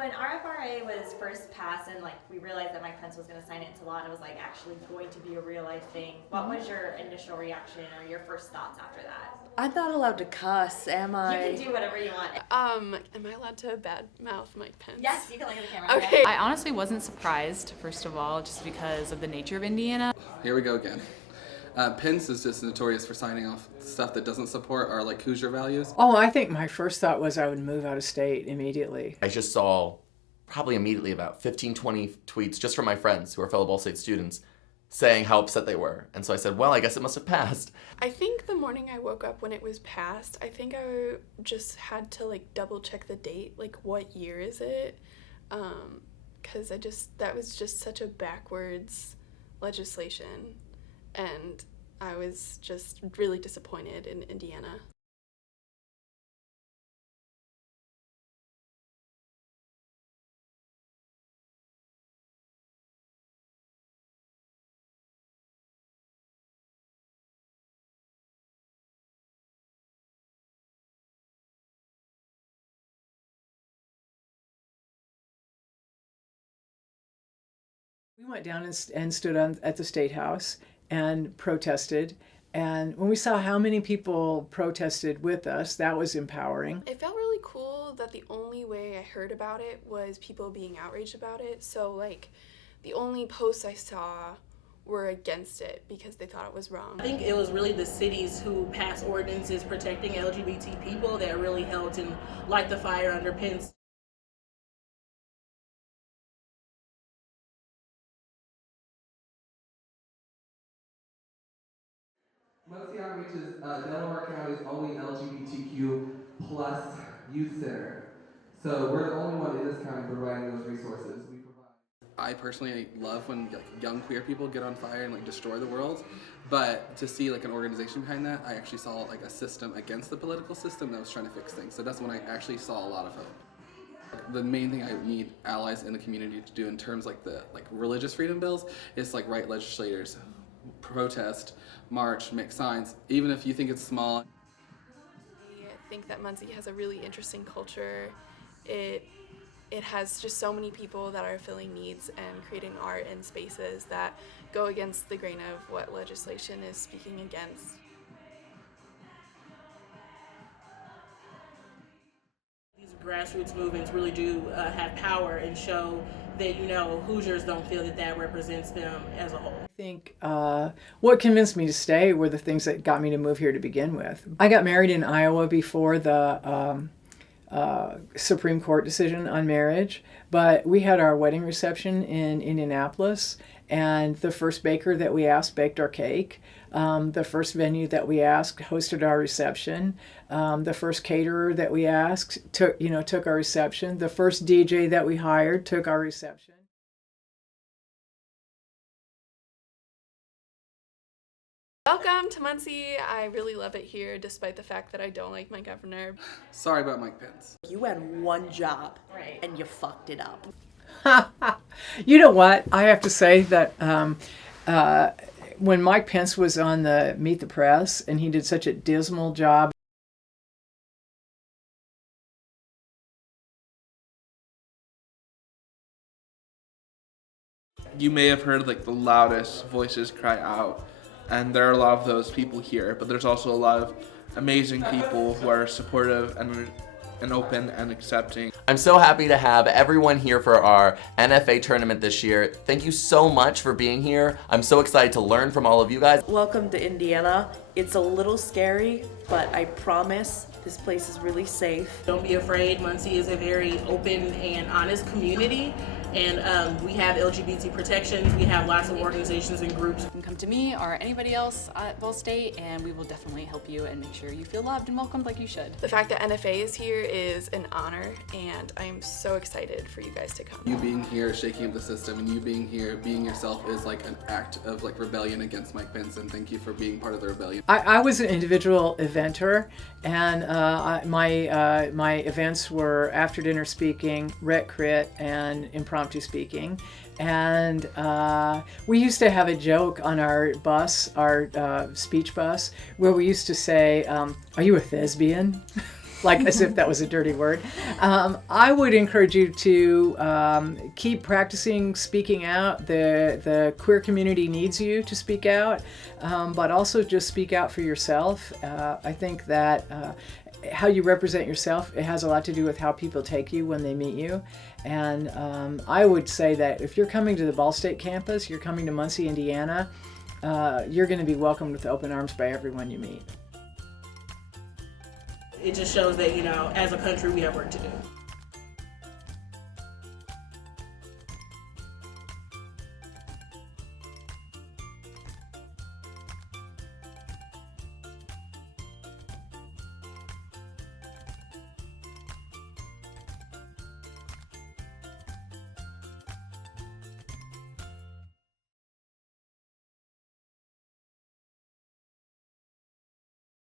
When RFRA was first passed and like we realized that Mike Pence was going to sign it into law and it was like actually going to be a real life thing, what was your initial reaction or your first thoughts after that? I'm not allowed to cuss, am I? You can do whatever you want. Am I allowed to badmouth Mike Pence? Yes, you can look at the camera. Okay. I honestly wasn't surprised, first of all, just because of the nature of Indiana. Here we go again. Pence is just notorious for signing off stuff that doesn't support our like Hoosier values. Oh, I think my first thought was I would move out of state immediately. I just saw probably immediately about 15, 20 tweets just from my friends who are fellow Ball State students saying how upset they were. And so I said, well, I guess it must have passed. I think the morning I woke up when it was passed, I think I just had to like double check the date, like what year is it? Because that was just such a backwards legislation. And I was just really disappointed in Indiana. We went down and stood at the State House and protested. And when we saw how many people protested with us, that was empowering. It felt really cool that the only way I heard about it was people being outraged about it. So like the only posts I saw were against it because they thought it was wrong. I think it was really the cities who passed ordinances protecting LGBT people that really helped and light the fire under Pence. Muncie Outreach is Delaware County's only LGBTQ plus youth center. So we're the only one in this county providing those resources. I personally love when like, young queer people get on fire and like destroy the world, but to see like an organization behind that, I actually saw like a system against the political system that was trying to fix things. So that's when I actually saw a lot of hope. The main thing I need allies in the community to do in terms like the religious freedom bills is like write legislators, protest, march, make signs, even if you think it's small. I think that Muncie has a really interesting culture. It has just so many people that are filling needs and creating art in spaces that go against the grain of what legislation is speaking against. These grassroots movements really do have power and show that, you know, Hoosiers don't feel that that represents them as a whole. I think what convinced me to stay were the things that got me to move here to begin with. I got married in Iowa before the Supreme Court decision on marriage, but we had our wedding reception in Indianapolis, and the first baker that we asked baked our cake. The first venue that we asked hosted our reception. The first caterer that we asked took our reception. The first DJ that we hired took our reception. Welcome to Muncie. I really love it here, despite the fact that I don't like my governor. Sorry about Mike Pence. You had one job, and you fucked it up. You know what? I have to say that when Mike Pence was on the Meet the Press, and he did such a dismal job. You may have heard like the loudest voices cry out, and there are a lot of those people here, but there's also a lot of amazing people who are supportive and open and accepting. I'm so happy to have everyone here for our NFA tournament this year. Thank you so much for being here. I'm so excited to learn from all of you guys. Welcome to Indiana. It's a little scary, but I promise this place is really safe. Don't be afraid. Muncie is a very open and honest community. And we have LGBT protections. We have lots of organizations and groups. You can come to me or anybody else at Ball State, and we will definitely help you and make sure you feel loved and welcomed like you should. The fact that NFA is here is an honor, and I'm so excited for you guys to come. You being here, shaking up the system, and you being here, being yourself is like an act of like rebellion against Mike Pence, and thank you for being part of the rebellion. I was an individual eventer, and my events were after dinner speaking, rec crit, and impromptu speaking. And we used to have a joke on our bus, our speech bus, where we used to say, are you a thespian? like as if that was a dirty word. I would encourage you to keep practicing speaking out. The queer community needs you to speak out, but also just speak out for yourself. I think that how you represent yourself, it has a lot to do with how people take you when they meet you. And I would say that if you're coming to the Ball State campus, you're coming to Muncie, Indiana, you're going to be welcomed with open arms by everyone you meet. It just shows that, as a country, we have work to do.